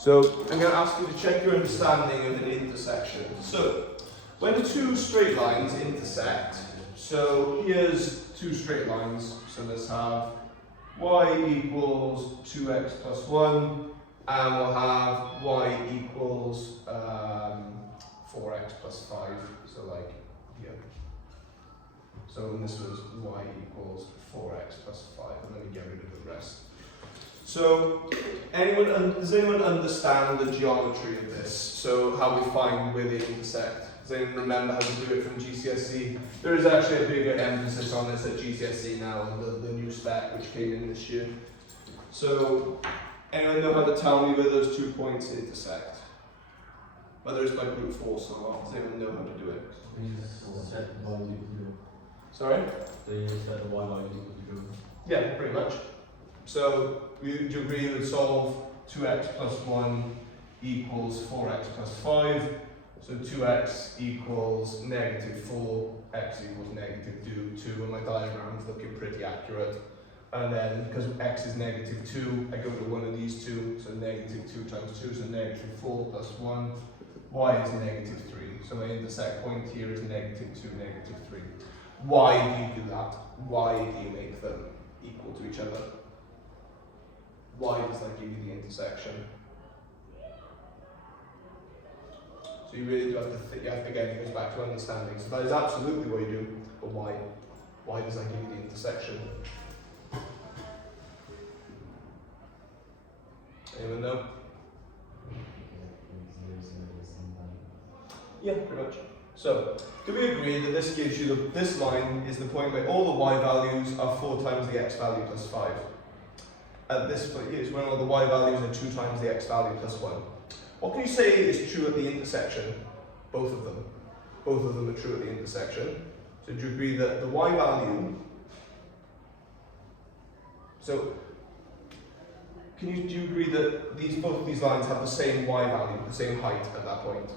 So I'm going to ask you to check your understanding of an intersection. So when two straight lines intersect, so here's two straight lines, so let's have y equals 2x plus 1, and we'll have y equals 4x plus 5, so like here. So this was y equals 4x plus 5, and then we get rid of the rest. So does anyone understand the geometry of this? So how we find where they intersect? Does anyone remember how to do it from GCSE? There is actually a bigger emphasis on this at GCSE now, the new spec which came in this year. So anyone know how to tell me where those 2 points intersect? Whether it's by brute force or not, does anyone know how to do it? Sorry? So you set the y value equal to 0. Yeah, pretty much. So do you agree you would solve 2x plus 1 equals 4x plus 5? So 2x equals negative 4, x equals negative 2, and my diagram's looking pretty accurate. And then because x is negative 2, I go to one of these two, so negative 2 times 2, so negative 4 plus 1. Y is negative 3, so my intersect point here is negative 2, negative 3. Why do you do that? Why do you make them equal to each other? Why does that give you the intersection? So you really do have to think, again, it goes back to understanding. So that is absolutely what you do, but why? Why does that give you the intersection? Anyone know? Yeah, pretty much. So, do we agree that this gives you, this line is the point where all the y values are 4 times the x value plus 5. At this point is when all the y values are 2 times the x value plus 1. What can you say is true at the intersection? Both of them. Both of them are true at the intersection. So do you agree that the y value, so do you agree that both of these lines have the same y value, the same height at that point?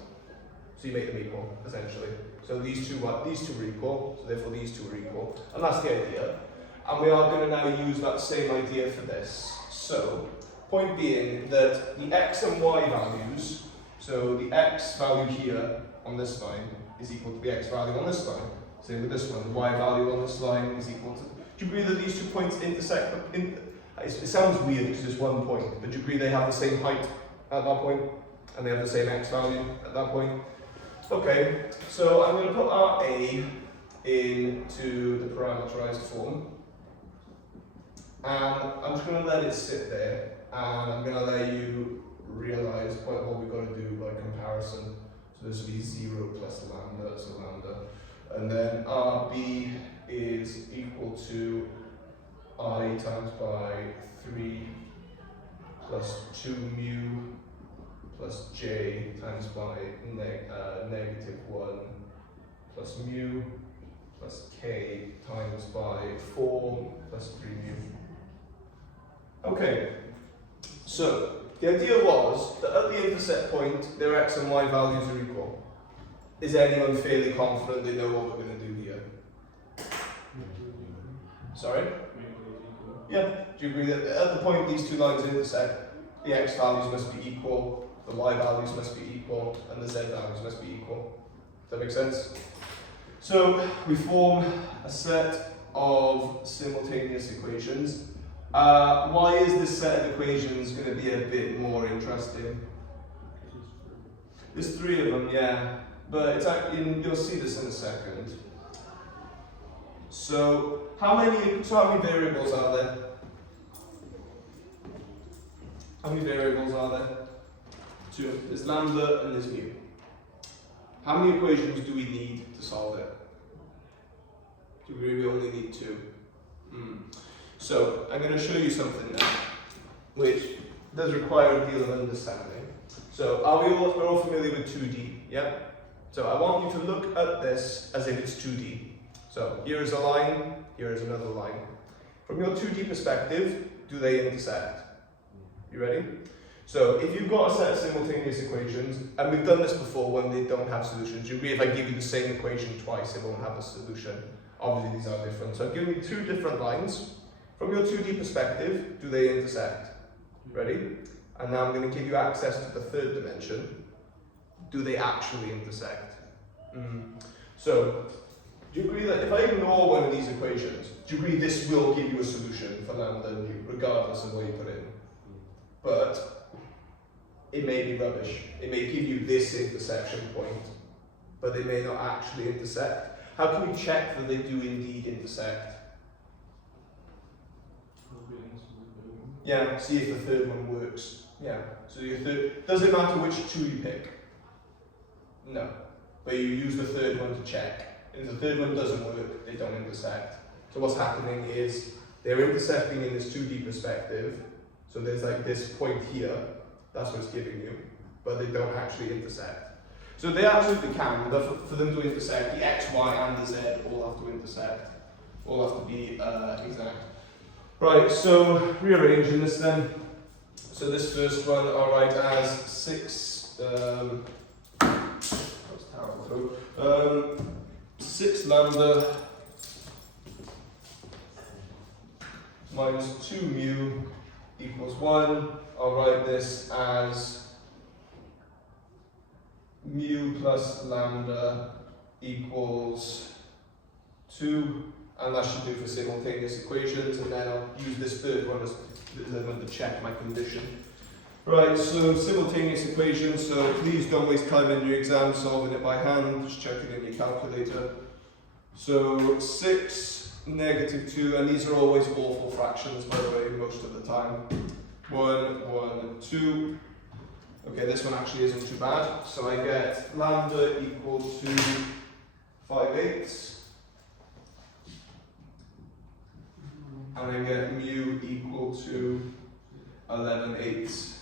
So you make them equal, essentially. So these two are equal, so therefore these two are equal. And that's the idea. And we are going to now use that same idea for this. So, point being that the x and y values, so the x value here on this line is equal to the x value on this line. Same with this one, the y value on this line is equal to... Do you agree that these 2 points intersect? It sounds weird because it's 1 point, but do you agree they have the same height at that point? And they have the same x value at that point? Okay, so I'm going to put our a into the parameterized form. And I'm just going to let it sit there, and I'm going to let you realize what we've got to do by comparison. So this will be 0 plus lambda, so lambda. And then RB is equal to I times by 3 plus 2 mu plus j times by negative 1 plus mu plus k times by 4 plus 3 mu. Okay, so the idea was that at the intersect point, their x and y values are equal. Is anyone fairly confident they know what we're going to do here? Sorry? Yeah, do you agree that at the point these two lines intersect, the x values must be equal, the y values must be equal, and the z values must be equal? Does that make sense? So we form a set of simultaneous equations. Why is this set of equations going to be a bit more interesting? There's 3 of them, yeah, but it's actually, you'll see this in a second. So how many variables are there? How many variables are there? 2. There's lambda and there's mu. How many equations do we need to solve it? Do we really only need 2? So I'm going to show you something now, which does require a deal of understanding. So we're all familiar with 2D, yeah? So I want you to look at this as if it's 2D. So here is a line, here is another line. From your 2D perspective, do they intersect? You ready? So if you've got a set of simultaneous equations, and we've done this before when they don't have solutions, you agree if I give you the same equation twice, it won't have a solution. Obviously these are different. So I've given you 2 different lines. From your 2D perspective, do they intersect? Ready? and now I'm going to give you access to the third dimension. Do they actually intersect? So, do you agree that if I ignore one of these equations, do you agree this will give you a solution for lambda and mu, regardless of what you put in? But it may be rubbish. It may give you this intersection point, but they may not actually intersect. How can we check that they do indeed intersect? Yeah, see if the third one works. Yeah, so your third, does it matter which two you pick? No, but you use the third one to check. And if the third one doesn't work, they don't intersect. So what's happening is they're intersecting in this 2D perspective. So there's like this point here, that's what it's giving you, but they don't actually intersect. So they absolutely can, but for them to intersect, the x, y, and the z all have to intersect, all have to be exact. Right, so rearranging this then. So this first one, I'll write as 6, that's terrible. 6 lambda minus 2 mu equals 1. I'll write this as mu plus lambda equals 2, and that should do for simultaneous equations, and then I'll use this third one as to check my condition. Right, so simultaneous equations, so please don't waste time in your exam solving it by hand, just check it in your calculator. So 6, negative 2, and these are always awful fractions by the way, most of the time. 1, 1, 2. Okay, this one actually isn't too bad. So I get lambda equal to 5/8. And I get mu equal to 11/8.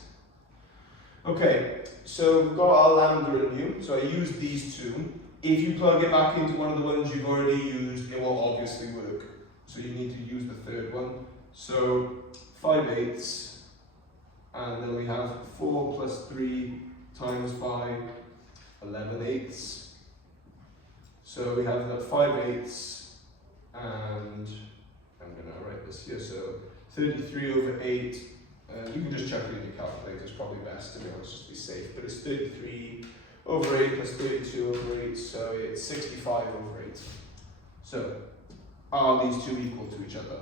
Okay, so we've got our lambda and mu, so I use these two. If you plug it back into one of the ones you've already used, it will obviously work. So you need to use the third one. So 5/8, and then we have 4 plus 3 times by 11/8. So we have that 5/8, and I'm going to write this here, so 33 over 8, you can just check it in your calculator, it's probably best to be honest, just be safe, but it's 33 over 8 plus 32 over 8, so it's 65 over 8. So, are these two equal to each other?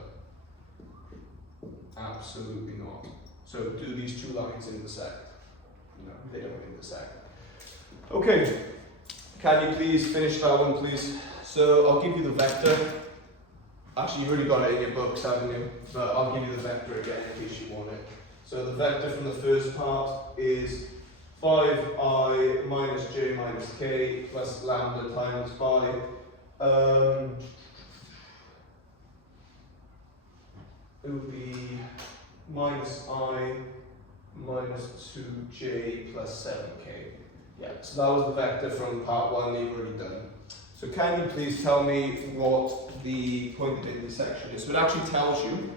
Absolutely not. So, do these two lines intersect? No, they don't intersect. Okay, can you please finish that one, please? So, I'll give you the vector. Actually, you've already got it in your books, haven't you? But I'll give you the vector again in case you want it. So, the vector from the first part is 5I minus j minus k plus lambda times by it would be minus I minus 2j plus 7k. Yeah, so that was the vector from part 1 that you've already done. So can you please tell me what the point of intersection is? So it actually tells you.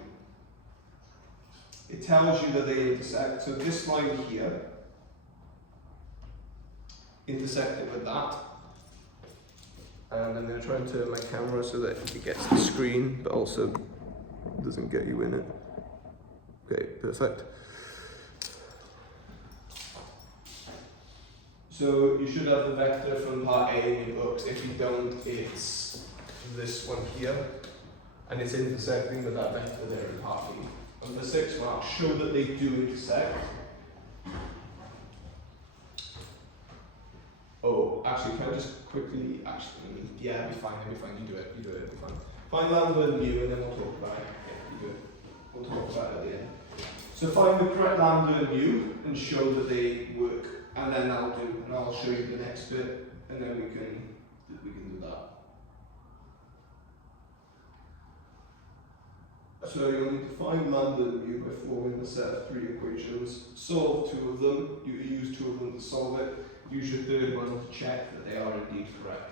It tells you that they intersect. So this line here intersected with that. And I'm going to try and turn my camera so that it gets the screen, but also doesn't get you in it. Okay, perfect. So you should have the vector from part A in your books. If you don't, it's this one here, and it's intersecting with that vector there in part B. On the 6th one, I'll show that they do intersect. Oh, actually, can I just quickly, yeah, it'll be fine, you do it, it'll be fine. Find lambda and mu, and then we'll talk about it. Yeah, you do it. We'll talk about it at the end. So find the correct lambda and mu, and show that they work. And then I'll show you the next bit, and then we can do that. So you'll need to find lambda and mu by forming a set of 3 equations. Solve 2 of them. You use 2 of them to solve it. Use your third one to check that they are indeed correct.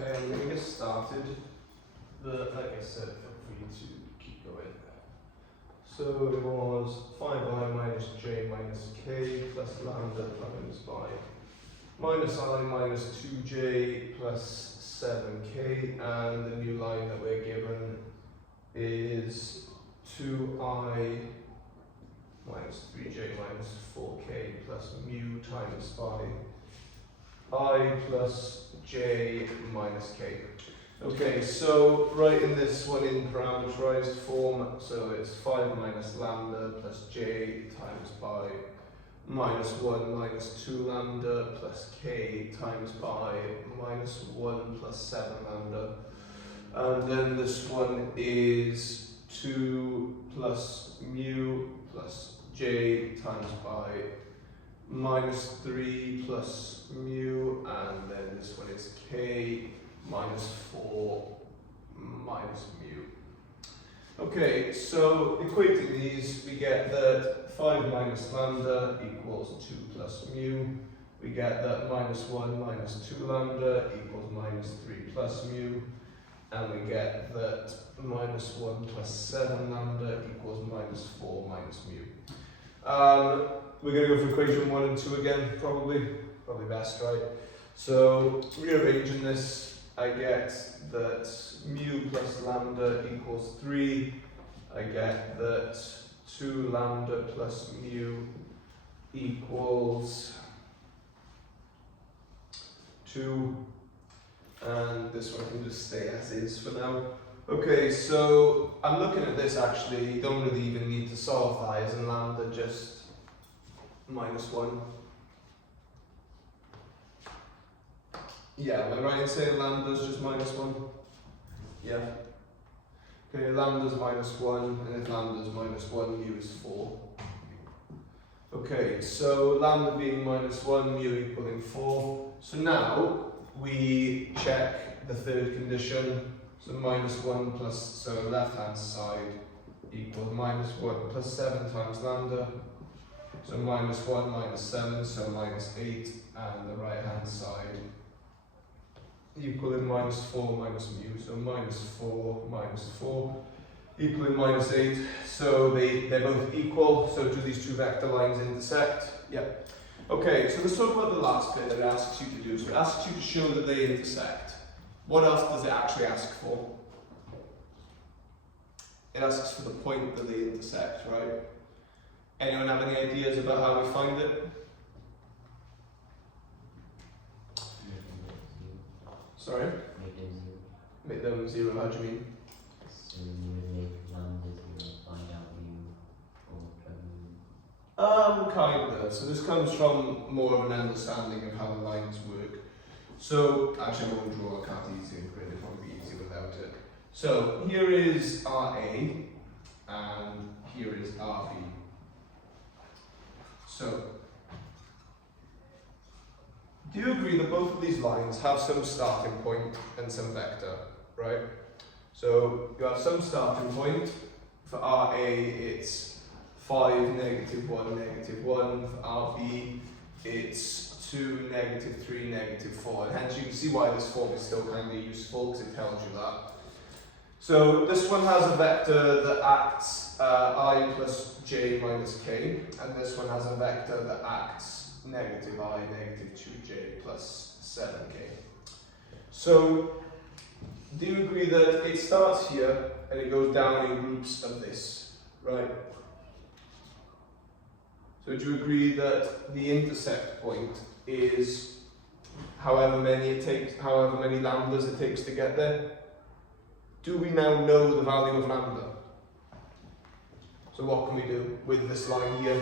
Okay, I'm going to get started, but like I said, feel free to keep going. So it was 5I minus j minus k plus lambda times by minus I minus 2j plus 7k, and the new line that we're given is 2I minus 3j minus 4k plus mu times by I plus j minus k. Okay, so writing this one in parameterized form, so it's 5 minus lambda plus j times by minus 1 minus 2 lambda plus k times by minus 1 plus 7 lambda. And then this one is 2 plus mu plus j times by minus 3 plus mu, and then this one is k minus 4 minus mu. Okay, so equating these, we get that 5 minus lambda equals 2 plus mu. We get that minus 1 minus 2 lambda equals minus 3 plus mu. And we get that minus 1 plus 7 lambda equals minus 4 minus mu. We're going to go for equation 1 and 2 again, probably best, right? So rearranging this, I get that mu plus lambda equals 3. I get that 2 lambda plus mu equals 2. And this one can just stay as is for now. Okay, so I'm looking at this actually, you don't really even need to solve that, isn't lambda just minus 1? Yeah, am I right in saying lambda's just minus 1? Yeah. Okay, lambda's minus 1, and if lambda's minus 1, mu is 4. Okay, so lambda being minus 1, mu equaling 4. So now we check the third condition. So minus 1 plus, so left hand side equals minus 1 plus 7 times lambda. So minus 1 minus 7, so minus 8, and the right hand side equaling minus 4 minus mu, so minus 4 equaling minus 8. So they're both equal, so do these two vector lines intersect? Yep. Okay, so let's talk about the last bit that it asks you to do. So it asks you to show that they intersect. What else does it actually ask for? It asks for the point that they intersect, right? Anyone have any ideas about how we find it? Sorry? Make them 0, how do you mean? So you would make lambda 0, find out mu, or Kinda. So this comes from more of an understanding of how the lines work. So, actually I won't draw a Cartesian grid, it won't be easy without it. So, here is RA, and here is RB. So, do you agree that both of these lines have some starting point and some vector, right? So, you have some starting point. For RA, it's 5, negative 1, negative 1. For RB, it's 2, negative 3, negative 4. And hence you can see why this form is still kind of useful, because it tells you that. So this one has a vector that acts I plus j minus k, and this one has a vector that acts negative I, negative 2j plus 7k. So do you agree that it starts here and it goes down in groups of this, right? So do you agree that the intersect point is however many lambdas it takes to get there? Do we now know the value of lambda? So what can we do with this line here?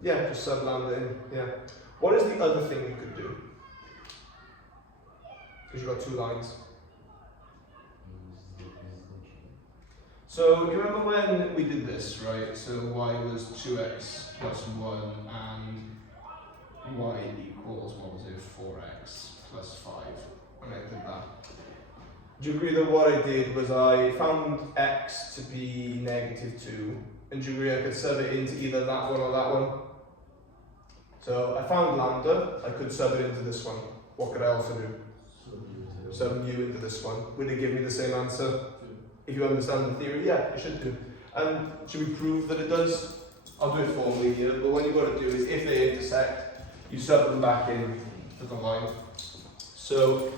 Yeah, just sub lambda in, yeah. What is the other thing we could do? Because you've got two lines. So you remember when we did this, right? So y was 2x plus 1 and y equals, what was it, 4x plus 5, when I did that. Do you agree that what I did was I found x to be negative 2, and do you agree I could sub it into either that one or that one? So I found lambda, I could sub it into this one. What could I also do? Sub mu into this one. Would it give me the same answer? If you understand the theory, yeah, it should do. And should we prove that it does? I'll do it formally here, but what you've got to do is if they intersect, you sub them back in to the line. So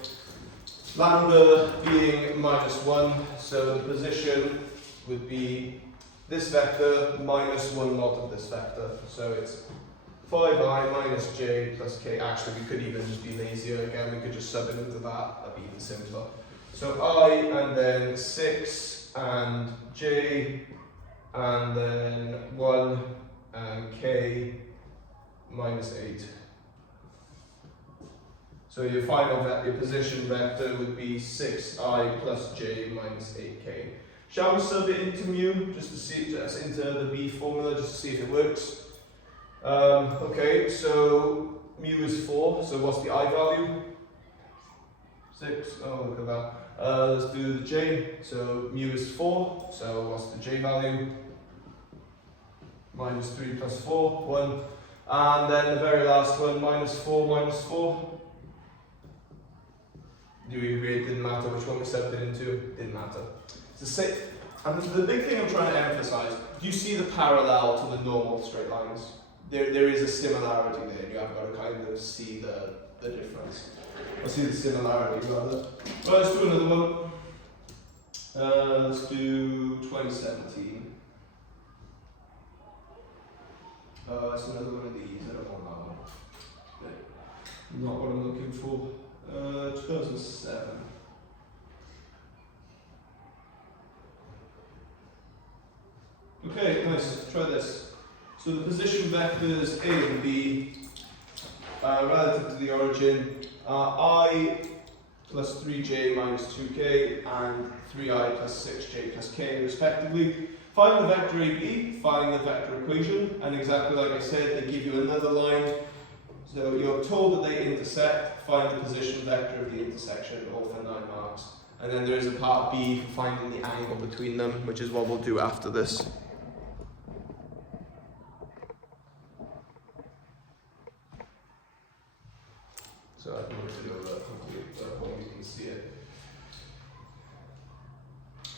lambda being -1, so the position would be this vector minus 1 lot of this vector. So it's 5i minus j plus k. Actually, we could even just be lazier again. We could just sub it into that. That'd be even simpler. So I and then 6 and j and then 1 and k minus 8. So your final your position vector would be 6i plus j minus 8k. Shall we sub it into mu just to see into the B formula just to see if it works? Okay, so mu is 4. So what's the I value? 6. Oh, look at that. Let's do the j. So mu is 4. So what's the j value? Minus 3 plus 4, 1. And then the very last one, minus 4 minus 4. Do we agree it didn't matter which one we subbed it into? Didn't matter. It's the same. And the big thing I'm trying to emphasize, do you see the parallel to the normal straight lines? There is a similarity there, you have got to kind of see the difference. Or see the similarity rather. Well, let's do another one. Let's do 2017. That's another one of these, I don't want that one. Not what I'm looking for. 2007. Okay, nice, try this. So the position vectors A and B relative to the origin are I plus 3j minus 2k and 3i plus 6j plus k respectively. Find the vector AB, find the vector equation, and exactly like I said, they give you another line. So you're told that they intersect, find the position vector of the intersection, all for 9 marks. And then there is a part B for finding the angle between them, which is what we'll do after this. So I can move it over, hopefully you can see it.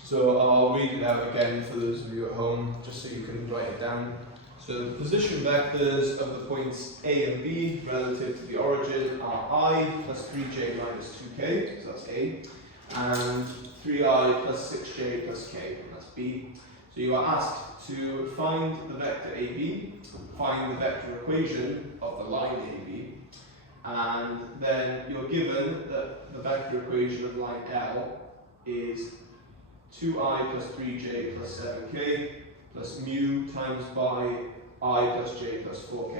So I'll read it out again for those of you at home, just so you can write it down. So the position vectors of the points A and B relative to the origin are I plus 3j minus 2k, so that's A, and 3i plus 6j plus k, that's B. So you are asked to find the vector AB, find the vector equation of the line AB, and then you're given that the vector equation of line L is 2i plus 3j plus 7k plus mu times by I plus j plus 4k.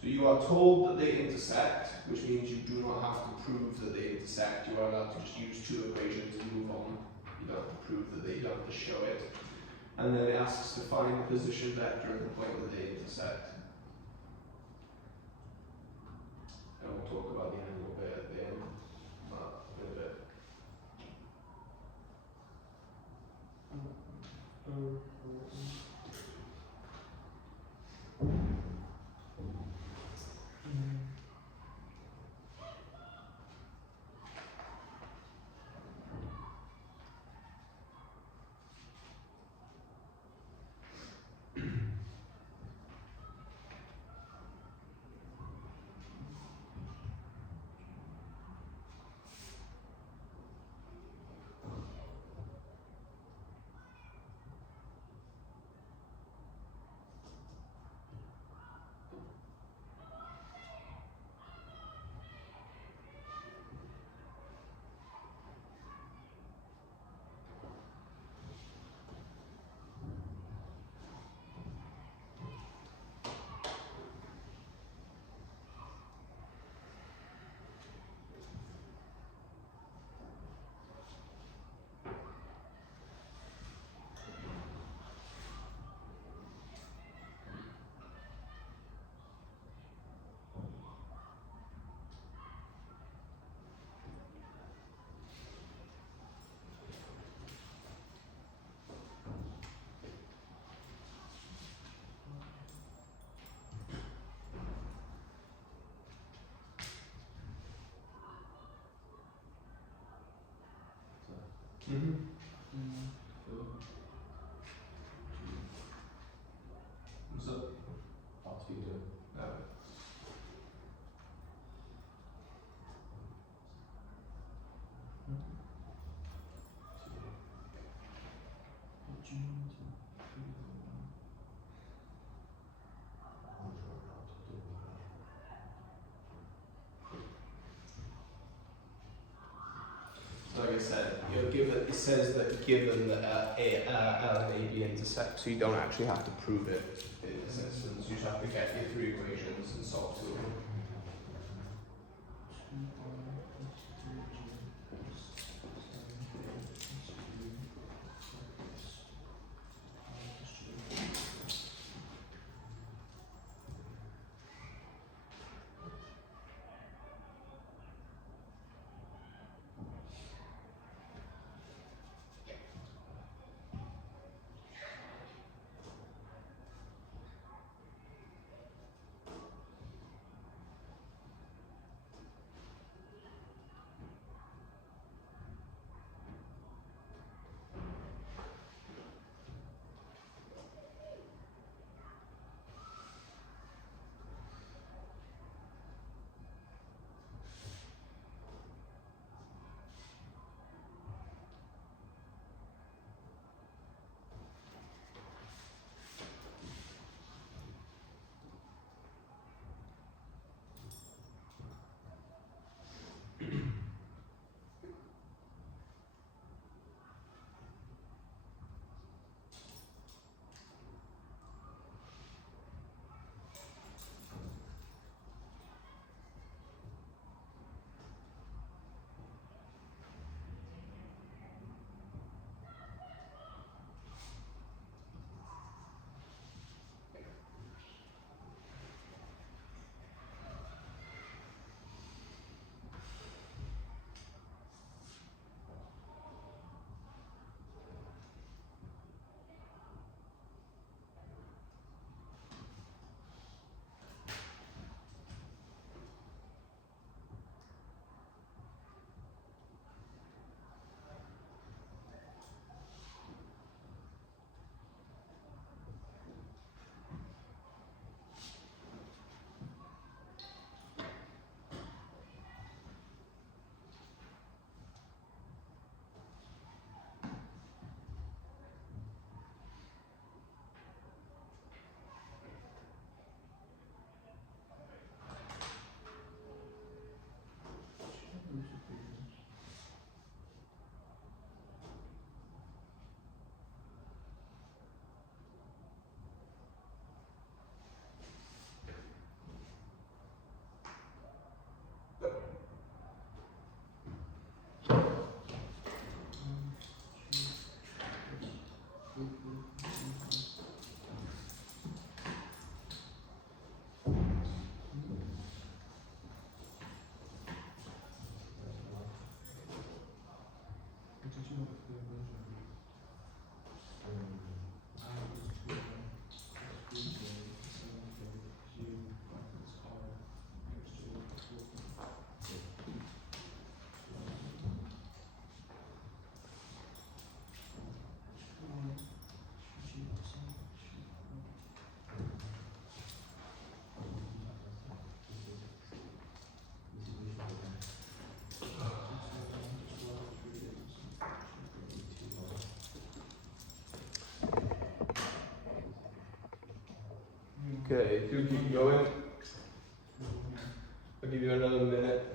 So you are told that they intersect, which means you do not have to prove that they intersect. You are allowed to just use 2 equations and move on. You don't have to prove that you don't have to show it. And then it asks to find the position vector at the point where they intersect. And we'll talk about the angle bit at the end, but in a bit. Mm-hmm. What's up? I'll speak to him. No. So like I said, given it says that given that L and AB intersect, so you don't actually have to prove it in this instance. You just have to get your three equations and solve two of them. Okay, if you keep going, I'll give you another minute.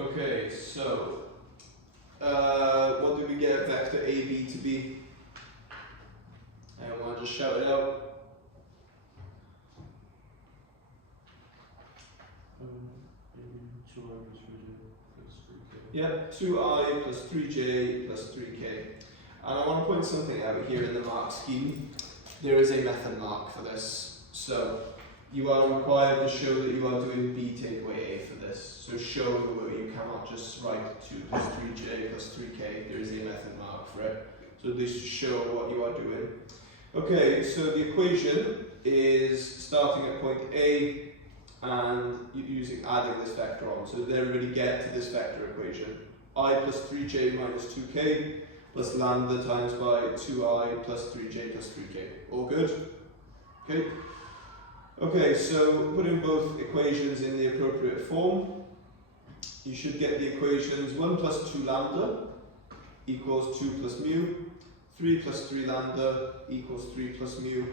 Okay, so what do we get vector AB to be? Anyone just shout it out? Yeah, 2I plus 3j plus 3k. And I want to point something out here in the mark scheme. There is a method mark for this. So you are required to show that you are doing B take away A for this. So show the way you cannot just write 2 plus 3j plus 3k. There is a method mark for it. So this should show what you are doing. Okay, so the equation is starting at point A and using adding this vector on. So did everybody get to this vector equation? I plus 3j minus 2k plus lambda times by 2I plus 3j plus 3k. All good? Okay. Okay, so putting both equations in the appropriate form, you should get the equations 1 plus 2 lambda equals 2 plus mu, 3 plus 3 lambda equals 3 plus mu,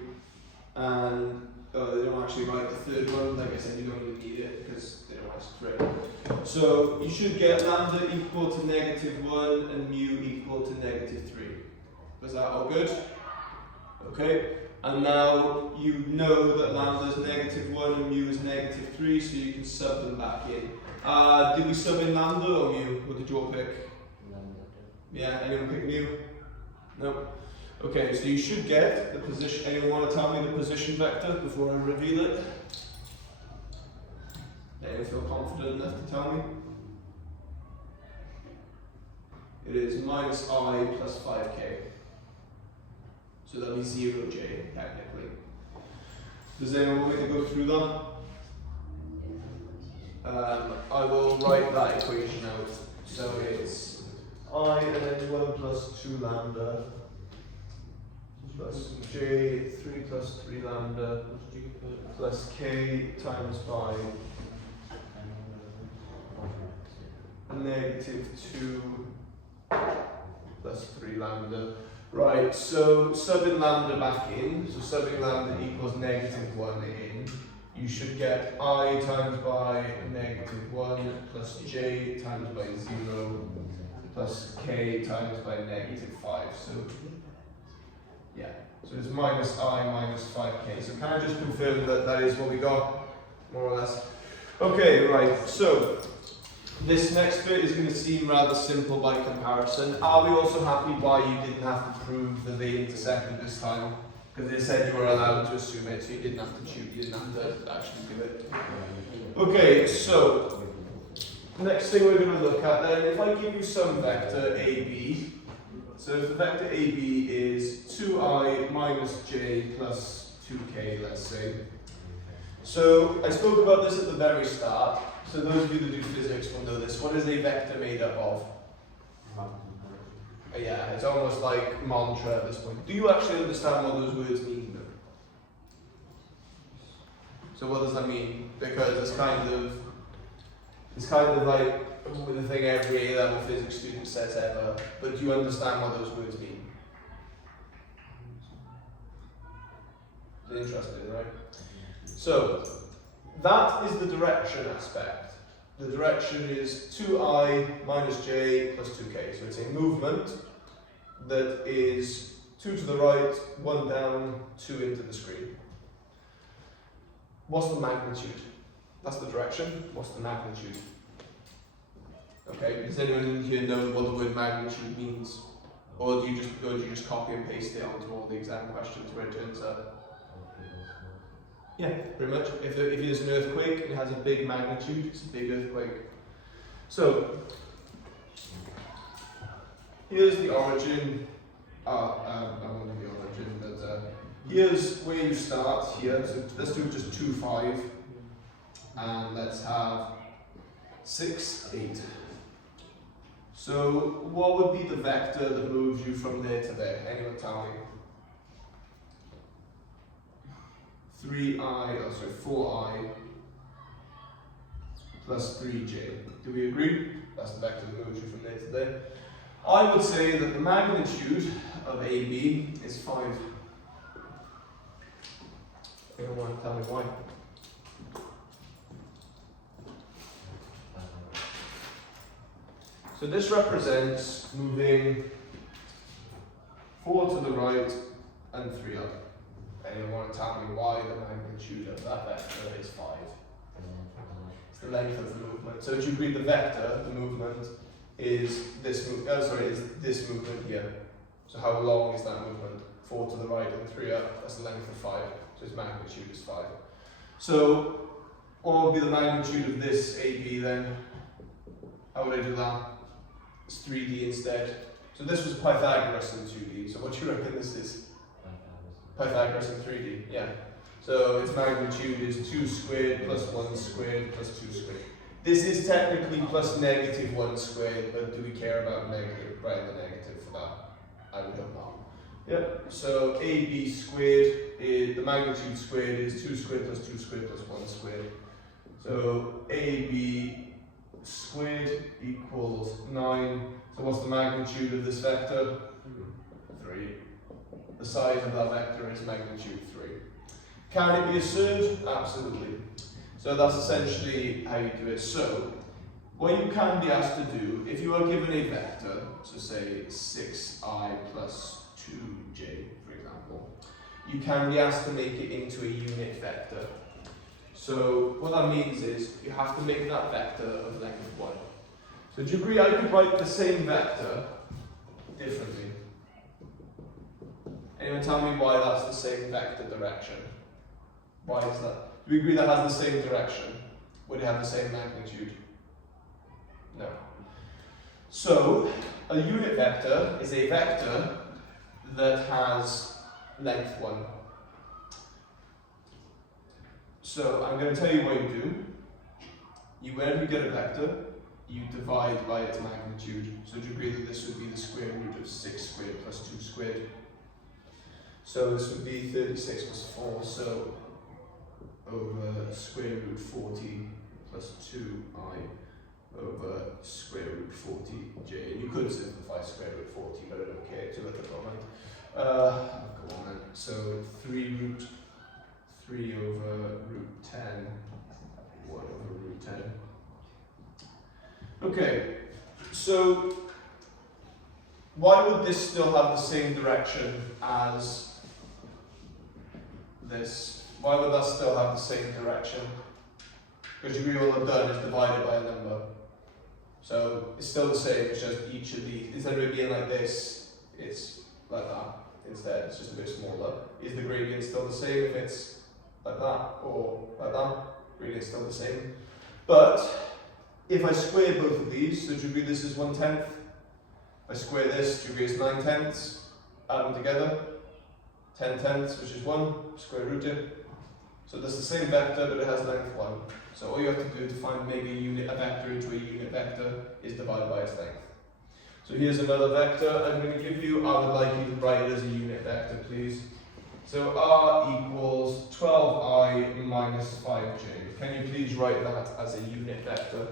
and they don't actually write the third one. Like I said, you don't really need it because they don't ask for it. So you should get lambda equal to -1 and mu equal to -3. Was that all good? Okay. And now you know that lambda is -1 and mu is -3, so you can sub them back in. Did we sub in lambda or mu? What did you all pick? Lambda. Yeah, anyone pick mu? No. Okay, so you should get the position. Anyone want to tell me the position vector before I reveal it? Anyone feel confident enough to tell me? It is minus I plus 5k. So that'll be 0j technically. Does anyone want me to go through that? I will write that equation out. So it's I and then 1 plus 2 lambda plus j 3 plus 3 lambda plus k times by -2 plus 3 lambda. Right, so subbing lambda back in, so subbing lambda equals -1 in, you should get I times by -1 plus j times by 0 plus k times by -5. So yeah, so it's minus I minus 5k. So can I just confirm that that is what we got, more or less? Okay, right, so this next bit is going to seem rather simple by comparison. Are we also happy why you didn't have to prove that they intersected this time? Because they said you were allowed to assume it, so you didn't have to choose, you didn't have to actually do it. Okay, so next thing we're going to look at then, if I give you some vector AB, so if the vector AB is 2I minus j plus 2k, let's say. So I spoke about this at the very start. So those of you that do physics will know this. What is a vector made up of? Yeah, it's almost like mantra at this point. Do you actually understand what those words mean though? So what does that mean? Because it's kind of like the thing every A-level physics student says ever, but do you understand what those words mean? Interesting, right? So that is the direction aspect. The direction is 2I minus j plus 2k. So it's a movement that is 2 to the right, 1 down, 2 into the screen. What's the magnitude? That's the direction. What's the magnitude? Okay, does anyone here know what the word magnitude means? Or do you just copy and paste it onto all the exam questions where it turns up? Yeah, pretty much. If there's an earthquake and it has a big magnitude, it's a big earthquake. So, here's the origin. I won't do the origin, but here's where you start here. So let's do just 2, 5. And let's have 6, 8. So, what would be the vector that moves you from there to there? Anyone tell me? 4I plus 3j. Do we agree? That's the vector that moves you from there to there. I would say that the magnitude of AB is 5. Anyone want to tell me why? So this represents moving 4 to the right and 3 up. Anyone want to tell me why the magnitude of that vector is 5? It's the length of the movement. So do you agree the vector, the movement, is this is this movement here. So how long is that movement? 4 to the right and 3 up, that's the length of 5. So its magnitude is 5. So what would be the magnitude of this AB then? How would I do that? It's 3D instead. So this was Pythagoras in 2D. So what do you reckon this is? Pythagoras in 3D, yeah. So its magnitude is 2 squared plus 1 squared plus 2 squared. This is technically plus negative 1 squared, but do we care about negative? Write the negative for that. I don't know. Yep. So AB squared is the magnitude squared is 2 squared plus 2 squared plus 1 squared. So AB squared equals 9. So what's the magnitude of this vector? 3. The size of that vector is magnitude 3. Can it be a surd? Absolutely. So that's essentially how you do it. So what you can be asked to do, if you are given a vector, so say 6i plus 2j, for example, you can be asked to make it into a unit vector. So what that means is you have to make that vector of length 1. So do you agree I could write the same vector differently? Anyone tell me why that's the same vector direction? Why is that? Do we agree that has the same direction? Would it have the same magnitude? No. So a unit vector is a vector that has length 1. So I'm going to tell you what you do. Whenever you get a vector, you divide by its magnitude. So do you agree that this would be the square root of 6 squared plus 2 squared? So this would be 36 plus 4, so over square root 40 plus 2i over square root 40j. And you could simplify square root 40, but I don't care to at the moment. Go on then. So 3 root 3 over root 10, 1 over root 10. Okay, so why would this still have the same direction as this? Why would that still have the same direction? Because you all I've done is divided by a number. So it's still the same, it's just each of these, instead of it being like this, it's like that instead, it's just a bit smaller. Is the gradient still the same if it's like that or like that? Gradient's still the same. But if I square both of these, so do you agree this is 1/10? If I square this, do you agree it's 9/10? Add them together. 10/10, which is 1, square root it. So that's the same vector, but it has length 1. So all you have to do to make a vector into a unit vector is divide by its length. So here's another vector I'm going to give you. I would like you to write it as a unit vector, please. So r equals 12i minus 5j. Can you please write that as a unit vector?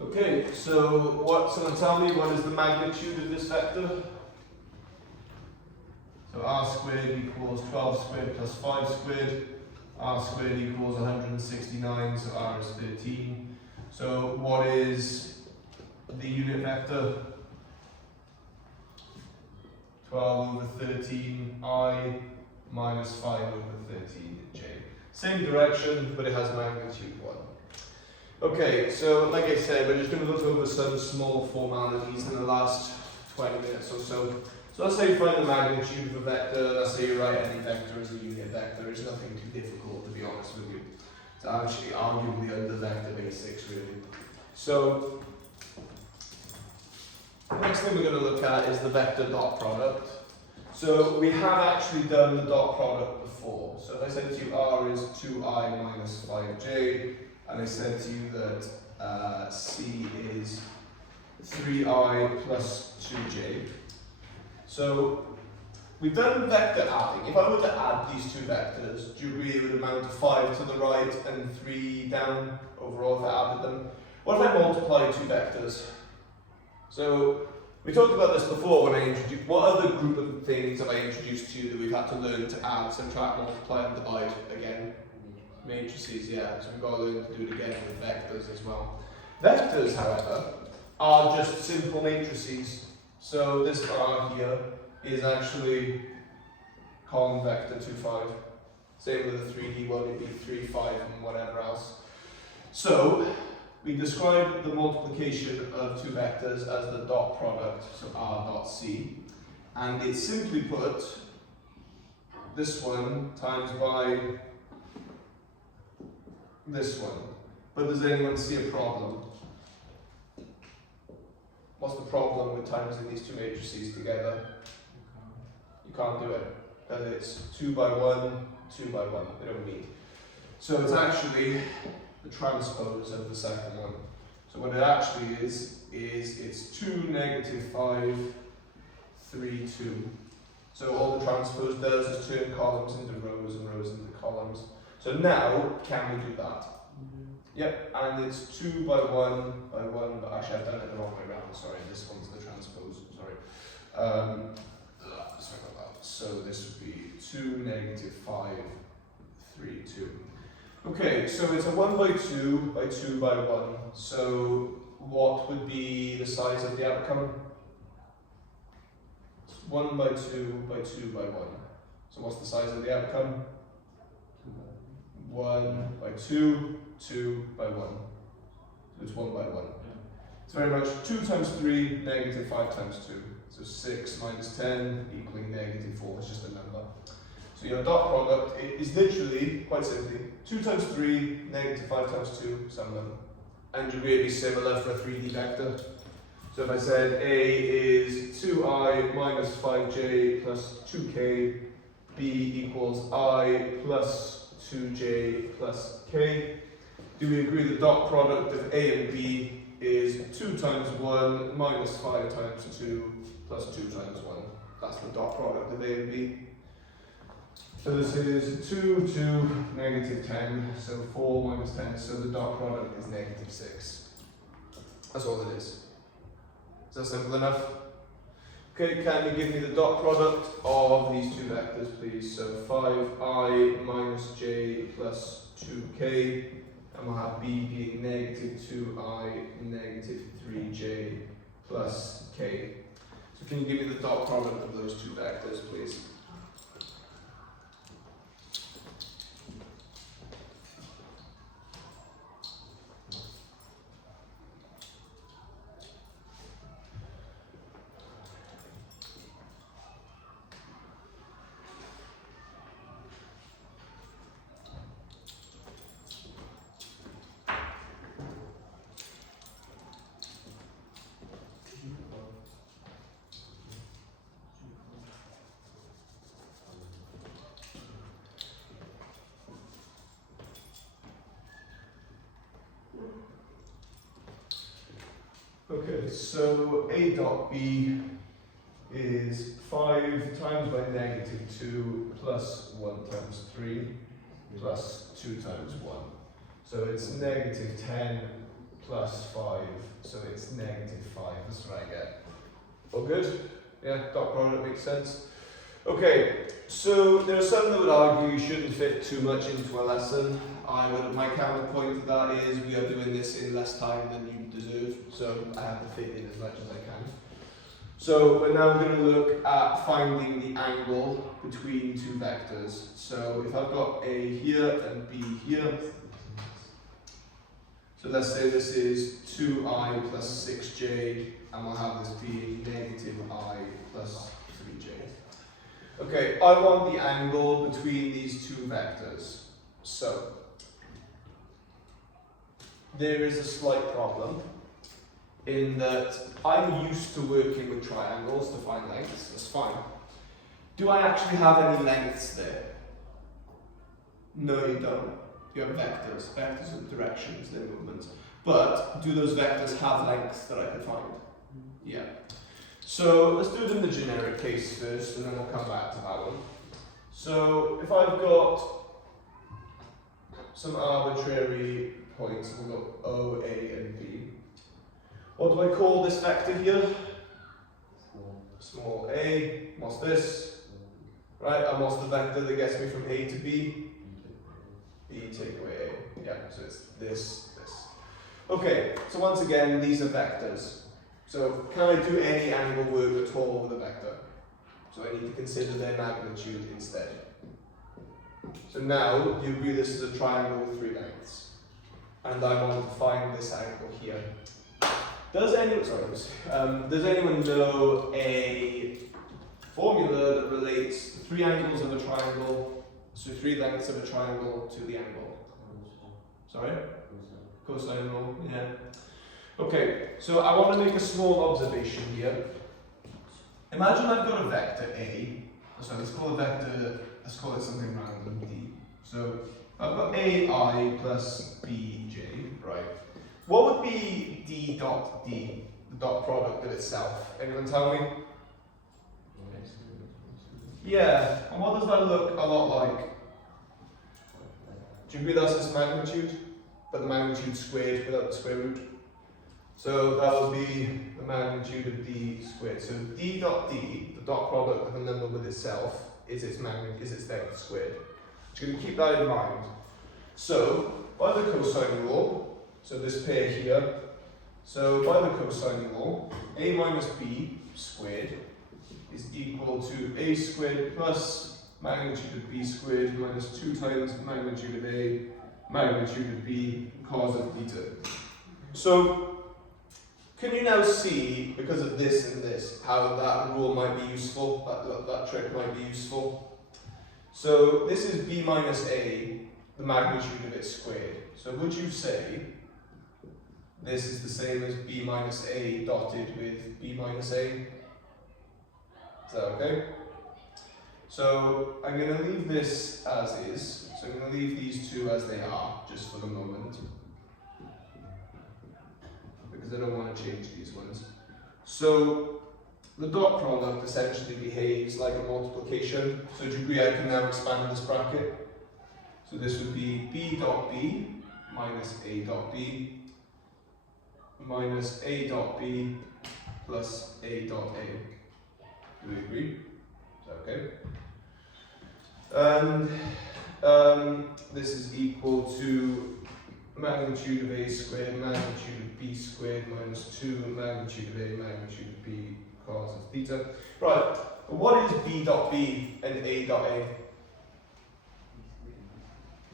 Okay, so someone tell me what is the magnitude of this vector? So r squared equals 12 squared plus 5 squared. R squared equals 169, so r is 13. So what is the unit vector? 12 over 13, I minus 5 over 13, j. Same direction, but it has magnitude 1. Okay, so like I said, we're just going to look over some small formalities in the last 20 minutes or so. So let's say you find the magnitude of a vector, let's say you write any vector as a unit vector. It's nothing too difficult, to be honest with you. It's actually arguably under vector basics, really. So the next thing we're going to look at is the vector dot product. So we have actually done the dot product before. So if I said to you R is 2i minus 5j, and I said to you that C is 3i plus 2j. So we've done vector adding. If I were to add these two vectors, do you agree it would amount to 5 to the right and 3 down overall if I added them? What if I multiply two vectors? So we talked about this before when I introduced, what other group of things have I introduced to you that we've had to learn to add, subtract, multiply and divide again? Matrices, yeah, so we've got to learn to do it again with vectors as well. Vectors, however, are just simple matrices. So this R here is actually column vector 2, 5. Same with the 3D one, it'd be 3, 5 and whatever else. So we describe the multiplication of two vectors as the dot product, so R dot C. And it's simply put this one times by this one. But does anyone see a problem? What's the problem with timesing these two matrices together? You can't do it. Because it's 2 by 1, 2 by 1. They don't meet. So it's actually the transpose of the second one. So what it actually is it's 2, negative 5, 3, 2. So all the transpose does is turn columns into rows and rows into columns. So now, can we do that? Yep, and it's 2 by 1 by 1, but actually I've done it the wrong way around, sorry, this one's the transpose, sorry. Sorry about that. So this would be 2, negative 5, 3, 2. Okay, so it's a 1 by 2 by 2 by 1. So what would be the size of the outcome? 1 by 2 by 2 by 1. So what's the size of the outcome? 1 by 2, 2 by 1. So it's 1 by 1. It's very much 2 times 3, negative 5 times 2. So 6 minus 10 equaling negative 4. It's just a number. So your dot product is literally, quite simply, 2 times 3, negative 5 times 2, sum them. And you're really similar for a 3D vector. So if I said A is 2i minus 5j plus 2k, B equals I plus 2j plus k, do we agree the dot product of A and B is 2 times 1 minus 5 times 2 plus 2 times 1? That's the dot product of A and B. So this is 2, 2, negative 10, so 4 minus 10, so the dot product is negative 6. That's all it is. Is that simple enough? Okay, can you give me the dot product of these two vectors, please? So 5i minus j plus 2k, and we'll have b being negative 2i, negative 3j plus k. So can you give me the dot product of those two vectors, please? Okay, so A dot B is 5 times by negative 2 plus 1 times 3 plus 2 times 1. So it's negative 10 plus 5, so it's negative 5. That's what I get. All good? Yeah, dot product makes sense. Okay, so there are some that would argue you shouldn't fit too much into a lesson. My counterpoint to that is we are doing this in less time than you deserve, so I have to fit in as much as I can. So we're now going to look at finding the angle between two vectors. So if I've got A here and B here, so let's say this is 2i plus 6j, and we'll have this being negative I plus 3j. Okay, I want the angle between these two vectors. So, there is a slight problem in that I'm used to working with triangles to find lengths, that's fine. Do I actually have any lengths there? No, you don't. You have vectors. Vectors are directions, they're movements. But do those vectors have lengths that I can find? Yeah. So let's do it in the generic case first, and then we'll come back to that one. So if I've got some arbitrary points, we've got O, A, and B. What do I call this vector here? Small a. What's this? Right, and what's the vector that gets me from A to B? B take away A. Yeah, so it's this, this. Okay, so once again, these are vectors. So can I do any angle work at all with a vector? So I need to consider their magnitude instead. So now you view this as a triangle with 3 lengths. And I want to find this angle here. Does anyone know a formula that relates the 3 angles of a triangle, so 3 lengths of a triangle to the angle? Sorry? Cosine rule, yeah. Okay, so I want to make a small observation here. Imagine I've got a vector A. So let's call it something random, D. So I've got AI plus BJ, right? What would be D dot D, the dot product of itself? Anyone tell me? Yeah, and what does that look a lot like? Do you agree that's its magnitude? But the magnitude squared without the square root? So that would be the magnitude of D squared. So D dot D, the dot product of a number with itself, is its length squared. So you're going to keep that in mind. So by the cosine rule, so this pair here, so by the cosine rule, A minus B squared is equal to A squared plus magnitude of B squared minus 2 times magnitude of A, magnitude of B, cos of theta. So can you now see, because of this and this, how that rule might be useful, that trick might be useful? So this is B minus A, the magnitude of it squared. So would you say this is the same as B minus A dotted with B minus A? Is that okay? So I'm going to leave this as is. So I'm going to leave these 2 as they are, just for the moment. Because I don't want to change these ones. So the dot product essentially behaves like a multiplication. So to agree, I can now expand this bracket. So this would be B dot B minus A dot B minus A dot B plus A dot A. Do we agree? Is that okay? And this is equal to magnitude of A squared, magnitude of B squared minus 2 magnitude of A, magnitude of B, cos of theta. Right, what is B dot B and A dot A?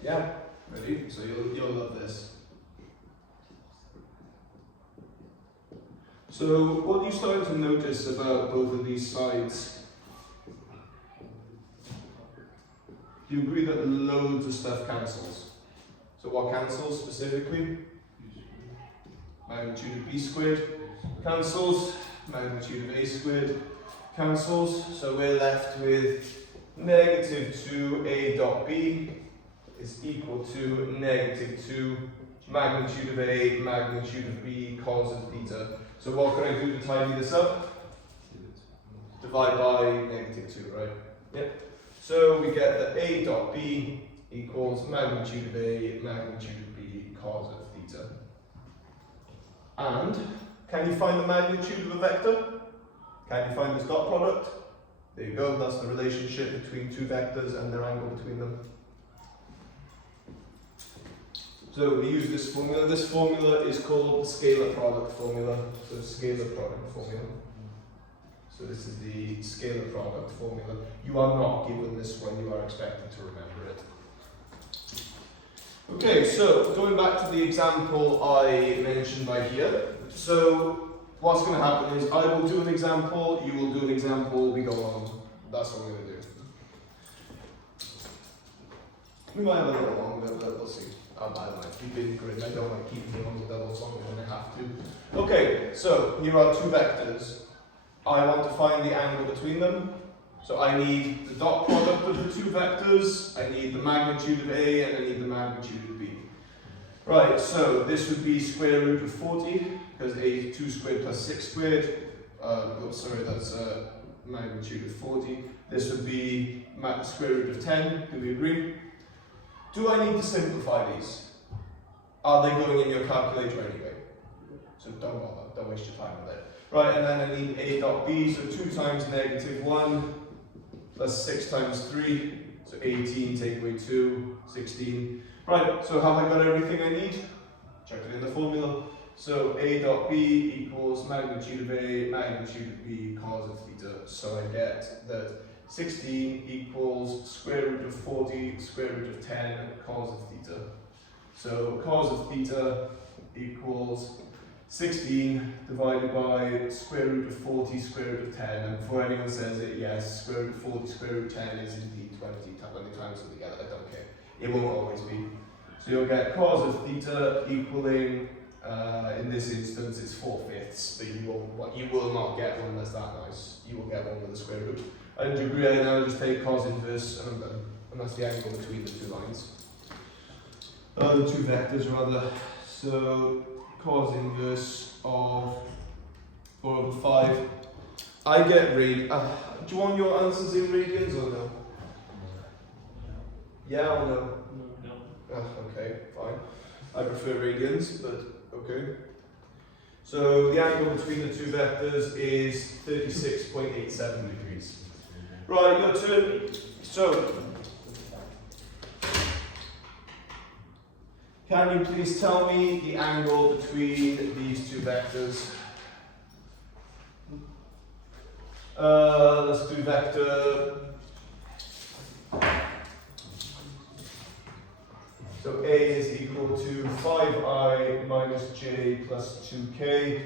Yeah, ready? So you'll love this. So what are you starting to notice about both of these sides? Do you agree that loads of stuff cancels? So what cancels specifically? Magnitude of B squared cancels, magnitude of A squared cancels, so we're left with negative 2A dot B is equal to negative 2 magnitude of A, magnitude of B, cos of theta. So what can I do to tidy this up? Divide by negative 2, right? Yep. So we get that A dot B equals magnitude of A, magnitude of B, cos of theta. And can you find the magnitude of a vector? Can you find this dot product? There you go, that's the relationship between 2 vectors and their angle between them. So we use this formula. This formula is called the scalar product formula. So scalar product formula. So this is the scalar product formula. You are not given this one, you are expected to remember it. Okay, so going back to the example I mentioned right here. So what's going to happen is I will do an example, you will do an example, we go on that's what I'm going to do. We might have a little longer, but we'll see. I might keep it grid. I don't want to keep them on the doubles longer than I have to. Okay, so here are two vectors. I want to find the angle between them. So I need the dot product of the two vectors, I need the magnitude of A, and I need the magnitude of B. Right, so this would be square root of 40, because A is 2 squared plus 6 squared. That's magnitude of 40. This would be square root of 10, do we agree? Do I need to simplify these? Are they going in your calculator anyway? So don't bother, don't waste your time with it. Right, and then I need A dot B, so 2 times negative 1 plus 6 times 3, so 18, take away 2, 16. Right, so have I got everything I need? Check it in the formula. So A dot B equals magnitude of A, magnitude of B, cos of theta. So I get that 16 equals square root of 40, square root of 10, cos of theta. So cos of theta equals 16 divided by square root of 40, square root of 10. And before anyone says it, yes, square root of 40, square root of 10 is indeed 20 when they times them together. I don't care. It won't always be. So you'll get cos of theta equaling, in this instance, it's 4/5, but you will not get one that's that nice. You will get one with a square root. And you agree, I now just take cos inverse, and I'm done. And that's the angle between the two lines. The two vectors, rather. So cos inverse of 4 over 5. I get do you want your answers in radians or no? Yeah or no? No. Okay, fine. I prefer radians, but okay. So the angle between the two vectors is 36.87 degrees. Right, your turn. So, can you please tell me the angle between these two vectors? Let's do vector. So A is equal to 5i minus j plus 2k,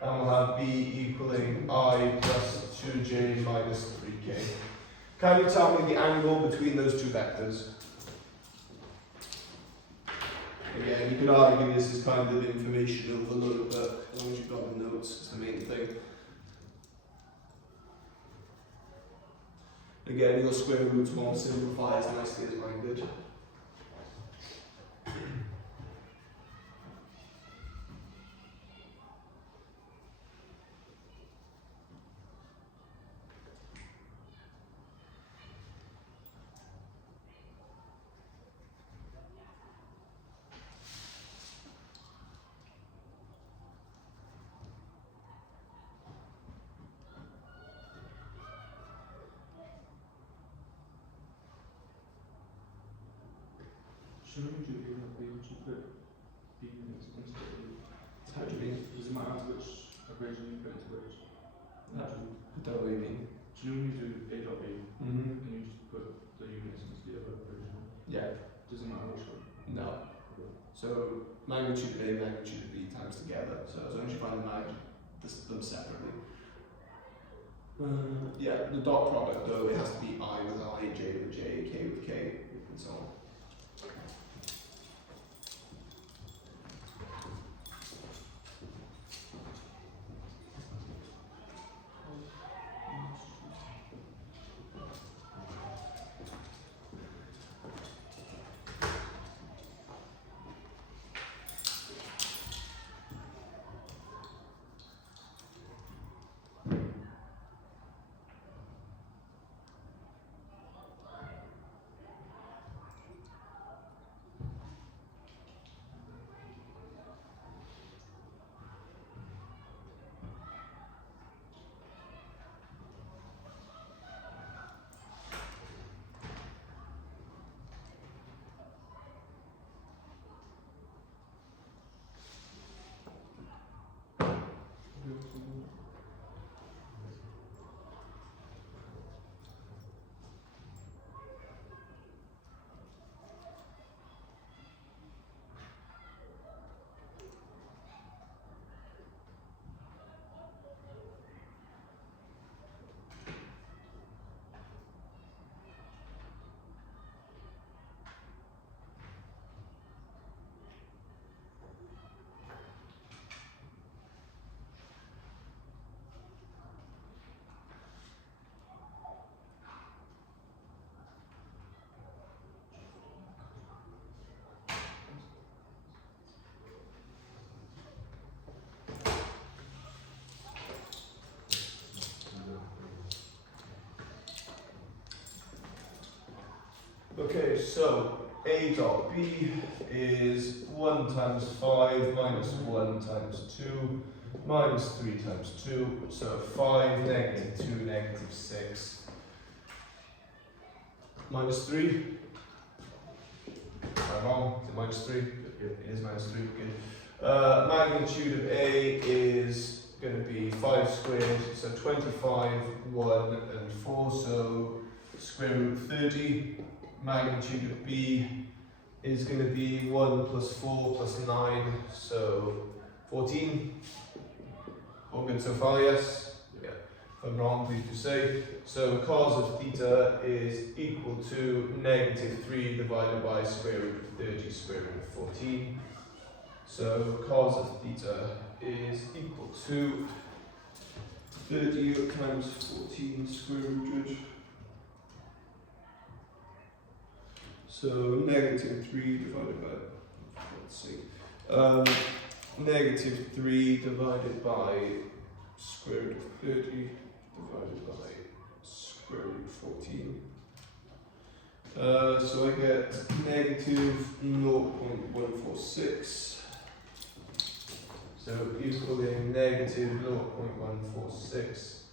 and we'll have B equaling I plus 2j minus 3k. Can you tell me the angle between those two vectors? Again, you could argue this is kind of information overload, but as long as you've got the notes, it's the main thing. Again, your square roots won't simplify as nicely as mine did. Shouldn't we do A dot B, we should put B units instead of... How do you mean? Does it matter which equation you put into which? I don't really mean. Do you know when you do A dot B, Mm-hmm. and you just put the units into the other equation? Yeah. Doesn't matter which one? No. So magnitude of A, magnitude of B times together. So as long as you find them separately. Yeah, the dot product though, it has to be I with I, J with J, K with K, and so on. Okay, so A dot B is 1 times 5 minus 1 times 2 minus 3 times 2. So 5, negative 2, negative 6. Minus 3. Am I wrong? Is it minus 3? It is minus 3. Good. Magnitude of A is going to be 5 squared. So 25, 1 and 4. So square root 30. Magnitude of B is going to be 1 plus 4 plus 9, so 14. All good so far, yes? Yeah. If I'm wrong, please do say. So cos of theta is equal to negative 3 divided by square root of 30 square root of 14. So cos of theta is equal to 30 times 14 square root. So negative 3 divided by, let's see, negative 3 divided by square root of 30 divided by square root of 14. So I get negative 0.146. So equaling negative 0.146.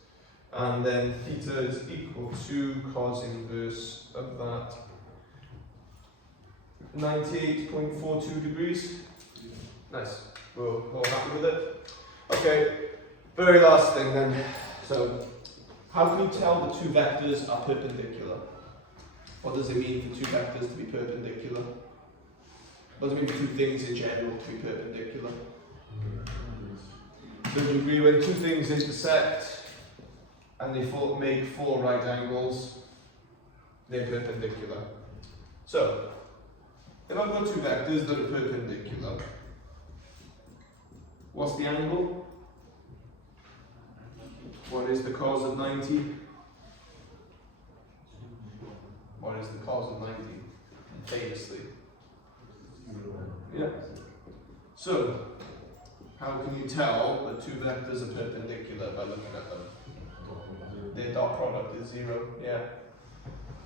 And then theta is equal to cos inverse of that. 98.42 degrees. Nice. We're all happy with it. Okay, very last thing then. So, how can you tell the two vectors are perpendicular? What does it mean for two vectors to be perpendicular? What does it mean for two things in general to be perpendicular? So, do you agree when two things intersect and they make 4 right angles, they're perpendicular? So, if I've got two vectors that are perpendicular, what's the angle? What is the cos of 90? What is the cos of 90? Famously. Yeah. So, how can you tell that two vectors are perpendicular by looking at them? Their dot product is 0. Yeah.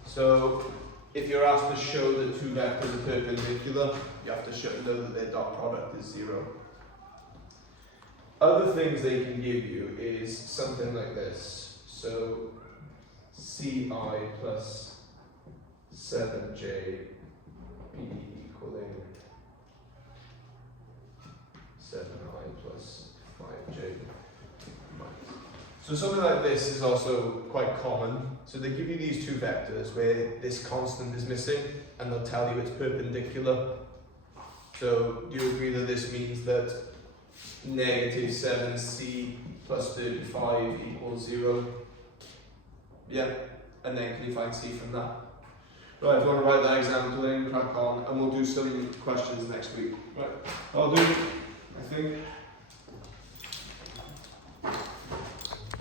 So, if you're asked to show that two vectors are perpendicular, you have to know that their dot product is 0. Other things they can give you is something like this. So Ci plus 7j b equaling 7i plus 5j. So something like this is also quite common. So they give you these two vectors where this constant is missing and they'll tell you it's perpendicular. So do you agree that this means that negative 7c plus 35 equals 0? Yeah, and then can you find c from that? Right, if you want to write that example in, crack on, and we'll do some questions next week. Right, I'll do, I think.